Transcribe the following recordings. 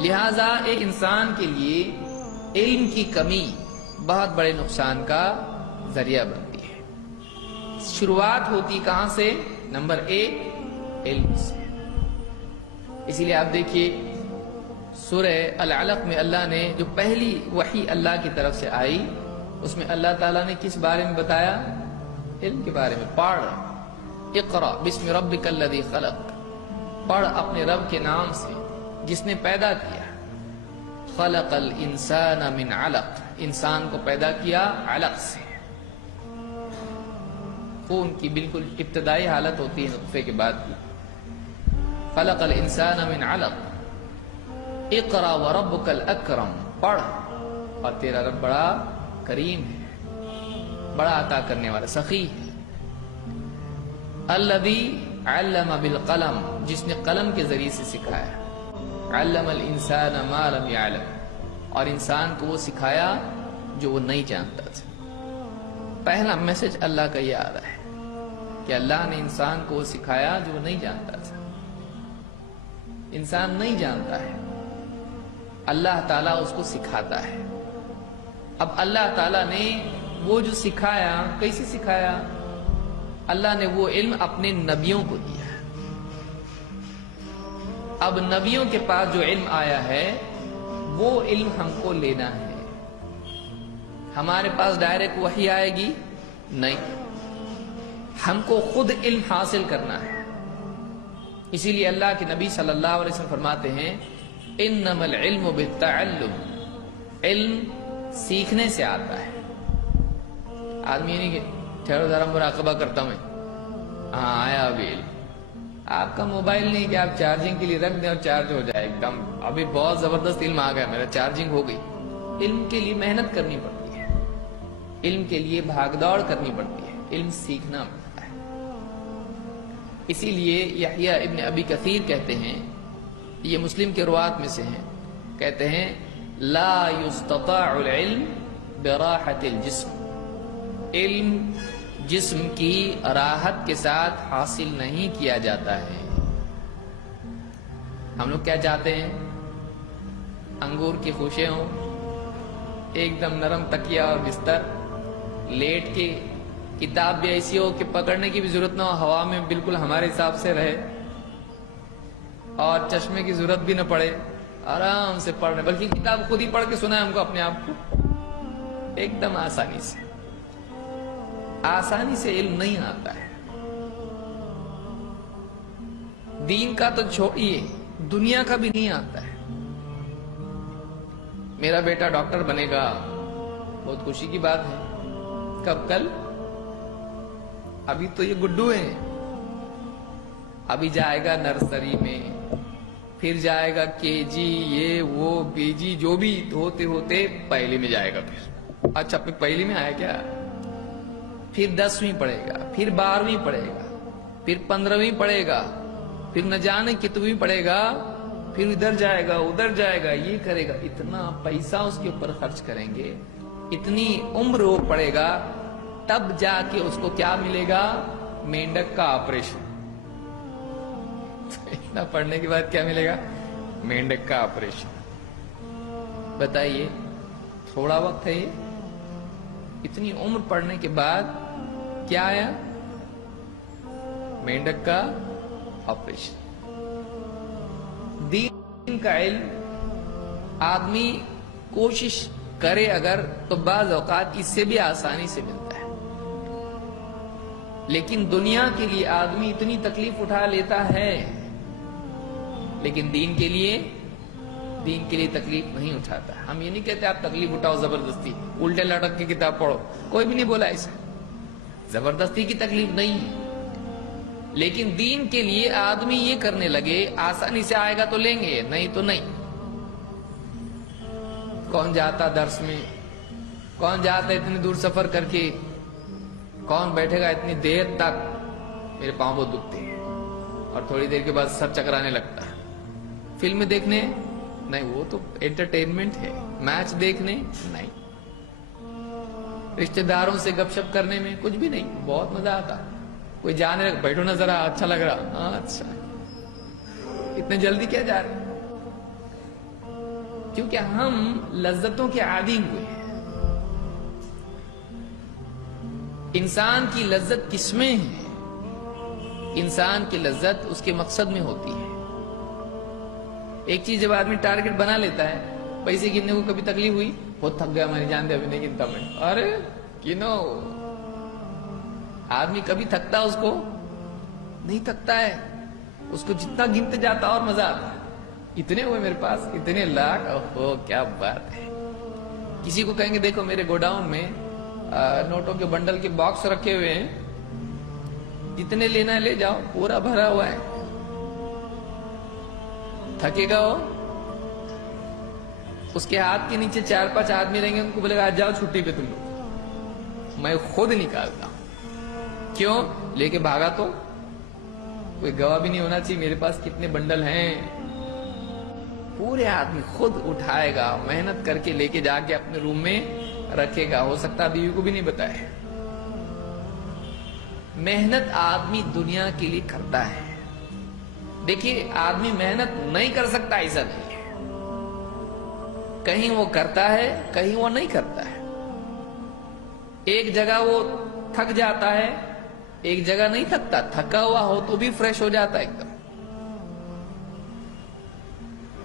لہذا ایک انسان کے لیے علم کی کمی بہت بڑے نقصان کا ذریعہ بنتی ہے۔ شروعات ہوتی کہاں سے؟ نمبر 1 علم سے۔ اسی لیے آپ دیکھیے سورہ العلق میں اللہ نے جو پہلی وحی اللہ کی طرف سے آئی اس میں اللہ تعالیٰ نے کس بارے میں بتایا؟ علم کے بارے میں۔ پڑھ، اقرأ بسم ربک الذی خلق، پڑھ اپنے رب کے نام سے جس نے پیدا کیا۔ خلق الانسان من علق، انسان کو پیدا کیا علق سے۔ خون کی بالکل ابتدائی حالت ہوتی ہے نطفے کے بعد کی۔ خلق الانسان من علق، اقرأ وربک الاکرم، پڑھ اور تیرا رب بڑا کریم ہے، بڑا عطا کرنے والا، سخی ہے۔ الذی علم بالقلم، جس نے قلم کے ذریعے سے سکھایا۔ علم الانسان ما لم يعلم، اور انسان کو وہ سکھایا جو وہ نہیں جانتا تھا۔ پہلا میسج اللہ کا یہ آ رہا ہے کہ اللہ نے انسان کو وہ سکھایا جو وہ نہیں جانتا تھا۔ انسان نہیں جانتا ہے، اللہ تعالیٰ اس کو سکھاتا ہے۔ اب اللہ تعالیٰ نے وہ جو سکھایا کیسے سکھایا؟ اللہ نے وہ علم اپنے نبیوں کو دیا۔ اب نبیوں کے پاس جو علم آیا ہے وہ علم ہم کو لینا ہے۔ ہمارے پاس ڈائریکٹ وحی آئے گی؟ نہیں، ہم کو خود علم حاصل کرنا ہے۔ اسی لیے اللہ کے نبی صلی اللہ علیہ وسلم فرماتے ہیں انما العلم بالتعلم، علم سیکھنے سے آتا ہے۔ آدمی نہیں کہ ٹھہرو ذرا مراقبہ کرتا ہوں میں، ہاں آیا ابھی علم۔ آپ کا موبائل نہیں کہ آپ چارجنگ کے لیے رکھ دیں اور چارج ہو جائے ایک دم، ابھی بہت زبردست علم آ گیا میرا، چارجنگ ہو گئی۔ علم کے لیے محنت کرنی پڑتی ہے، علم کے لیے بھاگ دوڑ کرنی پڑتی ہے، علم سیکھنا پڑتا ہے۔ اسی لیے یحییٰ ابن ابی کثیر کہتے ہیں، یہ مسلم کے روات میں سے ہیں، کہتے ہیں لا یستطاع العلم براحت الجسم، علم جسم کی راحت کے ساتھ حاصل نہیں کیا جاتا ہے۔ ہم لوگ کیا چاہتے ہیں؟ انگور کی خوشیں ہوں، ایک دم نرم تکیہ اور بستر، لیٹ کے کتاب بھی ایسی ہو کہ پکڑنے کی بھی ضرورت نہ ہو، ہوا میں بالکل ہمارے حساب سے رہے، اور چشمے کی ضرورت بھی نہ پڑے، آرام سے پڑھنے، بلکہ کتاب خود ہی پڑھ کے سنائے ہم کو اپنے آپ کو، ایک دم آسانی سے۔ آسانی سے علم نہیں آتا ہے، دین کا تو چھوڑیے دنیا کا بھی نہیں آتا ہے۔ میرا بیٹا ڈاکٹر بنے گا، بہت خوشی کی بات ہے، کب؟ کل؟ ابھی تو یہ گڈو ہیں، ابھی جائے گا نرسری میں، پھر جائے گا کے جی، یہ وہ پی جی، جو بھی ہوتے ہوتے پہلی میں جائے گا۔ پھر اچھا پھر پہلی میں آیا کیا؟ پھر 10ویں پڑھے گا، پھر 12ویں پڑھے گا، پھر 15ویں پڑھے گا، پھر نہ جانے کتنی پڑھے گا، پھر ادھر جائے گا ادھر جائے گا، یہ کرے گا، اتنا پیسہ اس کے اوپر خرچ کریں گے، اتنی عمر وہ پڑے گا، تب جا کے اس کو کیا ملے گا؟ مینڈک کا آپریشن۔ اتنا پڑھنے کے بعد کیا ملے گا؟ مینڈک کا آپریشن۔ بتائیے تھوڑا وقت ہے یہ؟ اتنی عمر پڑھنے کے بعد کیا آیا؟ مینڈک کا آپریشن۔ دین کا علم آدمی کوشش کرے اگر تو بعض اوقات اس سے بھی آسانی سے ملتا ہے، لیکن دنیا کے لیے آدمی اتنی تکلیف اٹھا لیتا ہے، لیکن دین کے لیے تکلیف نہیں اٹھاتا۔ ہم یہ نہیں کہتے آپ تکلیف اٹھاؤ زبردستی، الٹے لٹک کی کتاب پڑھو، کوئی بھی نہیں بولا ایسا، زبردستی کی تکلیف نہیں ہے، لیکن دین کے لیے آدمی یہ کرنے لگے آسانی سے آئے گا تو لیں گے، نہیں تو نہیں۔ کون جاتا درس میں؟ کون جاتا اتنی دور سفر کر کے؟ کون بیٹھے گا اتنی دیر تک؟ میرے پاؤں بہت دکھتے ہیں، اور تھوڑی دیر کے بعد سر چکرانے لگتا ہے۔ فلم دیکھنے نہیں، وہ تو انٹرٹینمنٹ ہے۔ میچ دیکھنے نہیں، رشتہ داروں سے گپ شپ کرنے میں کچھ بھی نہیں، بہت مزہ آتا۔ کوئی جانے لگا، بیٹھو نا ذرا، اچھا لگ رہا، اچھا اتنے جلدی کیا جا رہے؟ کیونکہ ہم لذتوں کے عادی ہوئے ہیں. انسان کی لذت کس میں ہے؟ انسان کی لذت اس کے مقصد میں ہوتی ہے. ایک چیز جب آدمی ٹارگٹ بنا لیتا ہے، پیسے گننے کو کبھی تکلیف ہوئی؟ بہت تھک گیا ہماری جان دے، ابھی نہیں گنتا میں. ارے گنو. آدمی کبھی تھکتا اس کو نہیں تھکتا ہے، اس کو جتنا گنتے جاتا اور مزہ آتا ہے. اتنے ہوئے میرے پاس، اتنے لاکھ، اوہ کیا بات ہے. کسی کو کہیں گے دیکھو میرے گوڈاؤن میں نوٹوں کے بنڈل کے باکس رکھے ہوئے ہیں، جتنے لینا ہے لے جاؤ، پورا بھرا ہوا ہے. تھکے گا وہ؟ اس کے ہاتھ کے نیچے 4-5 آدمی رہیں گے، ان کو بولے گا آج جاؤ چھٹی پہ تم لوگ، میں خود نکالتا ہوں. کیوں؟ لے کے بھاگا تو کوئی گواہ بھی نہیں ہونا چاہیے میرے پاس کتنے بنڈل ہیں. پورے آدمی خود اٹھائے گا، محنت کر کے لے کے جا کے اپنے روم میں رکھے گا. ہو سکتا بیوی کو بھی نہیں بتائے. محنت آدمی دنیا کے لیے کرتا ہے. دیکھیے آدمی محنت نہیں کر سکتا ایسا نہیں ہے. کہیں وہ کرتا ہے، کہیں وہ نہیں کرتا ہے. ایک جگہ وہ تھک جاتا ہے، ایک جگہ نہیں تھکتا. تھکا ہوا ہو تو بھی فریش ہو جاتا ہے، ایک دم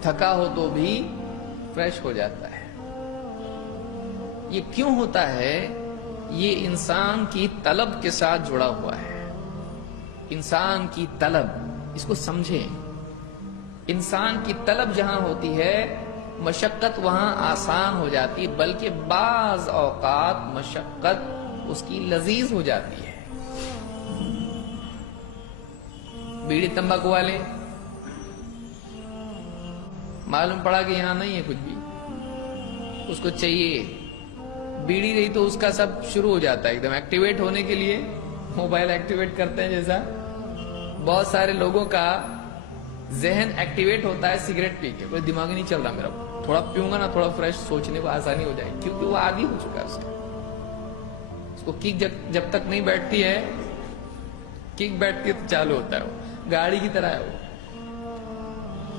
تھکا ہو تو بھی فریش ہو جاتا ہے. یہ کیوں ہوتا ہے؟ یہ انسان کی طلب کے ساتھ جڑا ہوا ہے. انسان کی طلب، اس کو سمجھیں. انسان کی طلب جہاں ہوتی ہے مشقت وہاں آسان ہو جاتی، بلکہ بعض اوقات مشقت اس کی لذیذ ہو جاتی ہے. بیڑی تمباکو والے، معلوم پڑا کہ یہاں نہیں ہے کچھ بھی، اس کو چاہیے بیڑی رہی تو اس کا سب شروع ہو جاتا ہے ایک دم ایکٹیویٹ ہونے کے لیے. موبائل ایکٹیویٹ کرتے ہیں جیسا بہت سارے لوگوں کا ذہن ایکٹیویٹ ہوتا ہے سگریٹ پی کے. کوئی دماغ نہیں چل رہا میرا، تھوڑا پیوں گا نا تھوڑا فریش سوچنے کو آسانی ہو جائے گی، کیونکہ وہ عادی ہو چکا ہے اس کو کک جب تک نہیں بیٹھتی ہے، کک بیٹھتی ہے تو چالو ہوتا ہے. وہ گاڑی کی طرح ہے وہ.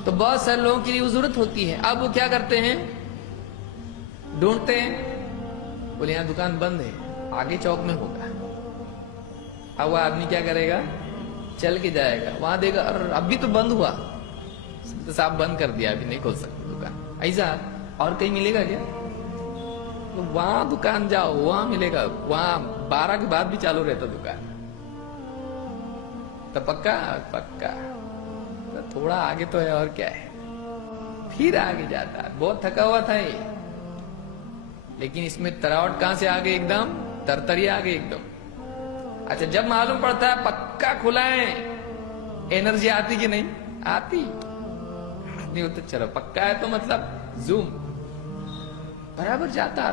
تو بہت سارے لوگوں کے لیے وہ ضرورت ہوتی ہے. اب وہ کیا کرتے ہیں؟ ڈھونڈتے ہیں، بولے یہاں دکان بند ہے، آگے چوک میں ہوگا. اب وہ آدمی کیا کرے گا؟ چل کے جائے گا، وہاں دے گا اور اب بھی تو بند ہوا، صاحب بند کر دیا، ابھی نہیں کھول سکتے دکان. ایسا اور کہیں ملے گا کیا؟ وہاں دکان جاؤ، وہاں ملے گا. وہاں 12 کے بعد بھی چالو رہتا دکان. تو پکا تو تھوڑا آگے تو ہے اور کیا ہے. پھر آگے جاتا. بہت تھکا ہوا تھا یہ، لیکن اس میں تراوٹ کہاں سے آگے؟ ایک دم ترتری آگے ایک دم. اچھا جب معلوم پڑتا ہے پکا کھلا ہے، انرجی آتی کہ نہیں آتی؟ نہیں ہوتا. چلو پکا ہے تو مطلب زوم برابر جاتا.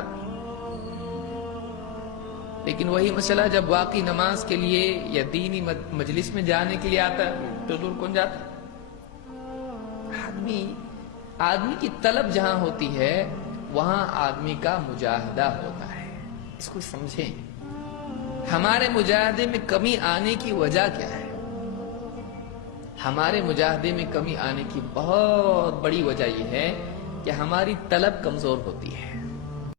لیکن وہی مسئلہ جب واقعی نماز کے لیے یا دینی مجلس میں جانے کے لیے آتا ہے تو دور کون جاتا؟ آدمی کی طلب جہاں ہوتی ہے وہاں آدمی کا مجاہدہ ہوتا ہے. اس کو سمجھیں. ہمارے مجاہدے میں کمی آنے کی وجہ کیا ہے؟ ہمارے مجاہدے میں کمی آنے کی بہت بڑی وجہ یہ ہے کہ ہماری طلب کمزور ہوتی ہے.